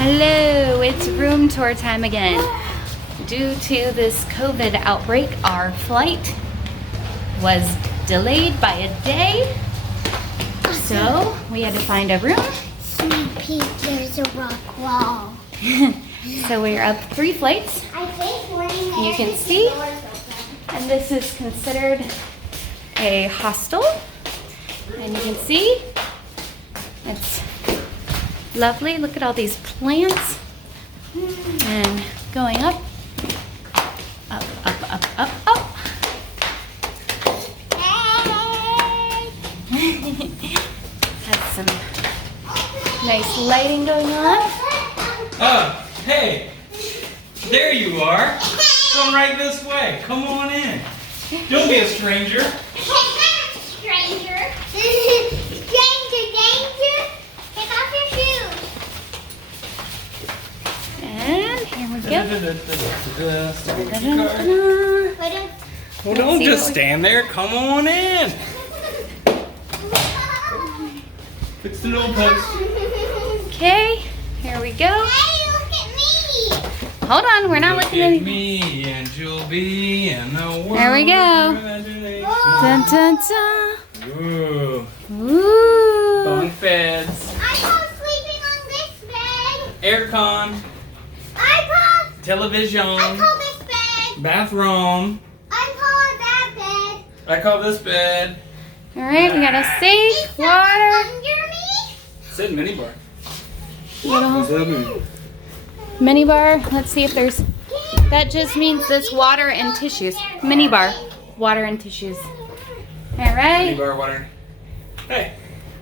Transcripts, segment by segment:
Hello, it's room tour time again. Due to this COVID outbreak, our flight was delayed by a day. So we had to find a room. Sneak peek, there's a rock wall. So we're up 3 flights. I think You can see. And this is considered a hostel. And you can see it's lovely. Look at all these plants. And going up, up, up, up, up, up. Has some nice lighting going on. Hey, there you are. Come right this way. Come on in. Don't be a stranger. Stranger. Danger, danger. Take off your shoes. And here we go. Well, don't just stand there. Come on in. Fix the nose post. Okay, here we go. Hey, look at me. Hold on, we're not Look looking at at me and you'll be in the world. There we go. Dun, dun, dun. Ooh. Ooh. Bunk beds. I call sleeping on this bed. Aircon. Television. I call this bed. Bathroom. I call that bed. I call this bed. All right, we got a sink, water. Under me? Sit minibar. Little mini bar. Let's see if there's. That just means this water and tissues. Mini bar, water and tissues. All right. Minibar, water. Hey,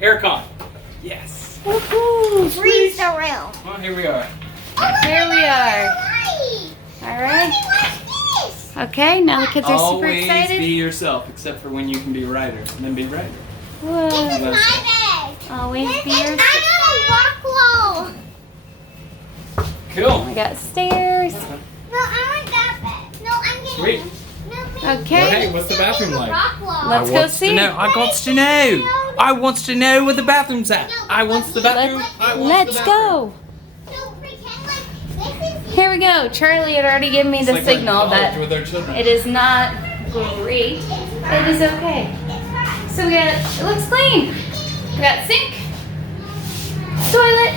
aircon. Yes. Woohoo! Freeze the rail. Well, here we are. There we are. All right. What's this? Okay, now the kids are super Always excited. be yourself, except for when you can be a writer. And then be a writer. Whoa. This is my bed. Always be I yourself. got a rock wall. Cool. We got stairs. No, I want that bed. No, I'm getting Sweet. No, please. Okay. Well, hey, what's the bathroom like? Rock wall. Let's go see. I wants to know. I wants to know where the bathroom's at. I wants the bathroom. Let's go. So pretend like this is Here we go. Charlie had already given me It's the like we're in signal college that with our children. it is not great. It is okay. So we got, it looks clean. We got sink, toilet,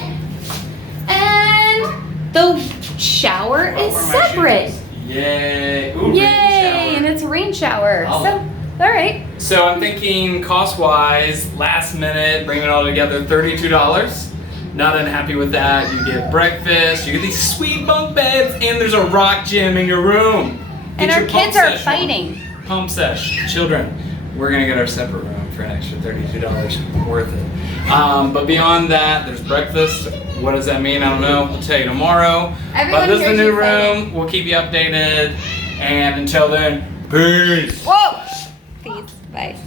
and the shower is separate. Yay. Ooh, Yay, and it's a rain shower. Oh. So, all right. So I'm thinking cost-wise, last minute, bring it all together, $32. Not unhappy with that. You get breakfast, you get these sweet bunk beds, and there's a rock gym in your room. And Get our your pump kids are session. fighting. Pump sesh. Children, we're gonna get our separate room for an extra $32. Worth it. But beyond that, there's breakfast. What does that mean? I don't know. I'll tell you tomorrow. Everyone But this is the here's new excited. room. We'll keep you updated. And until then, peace. Whoa. Peace. Bye.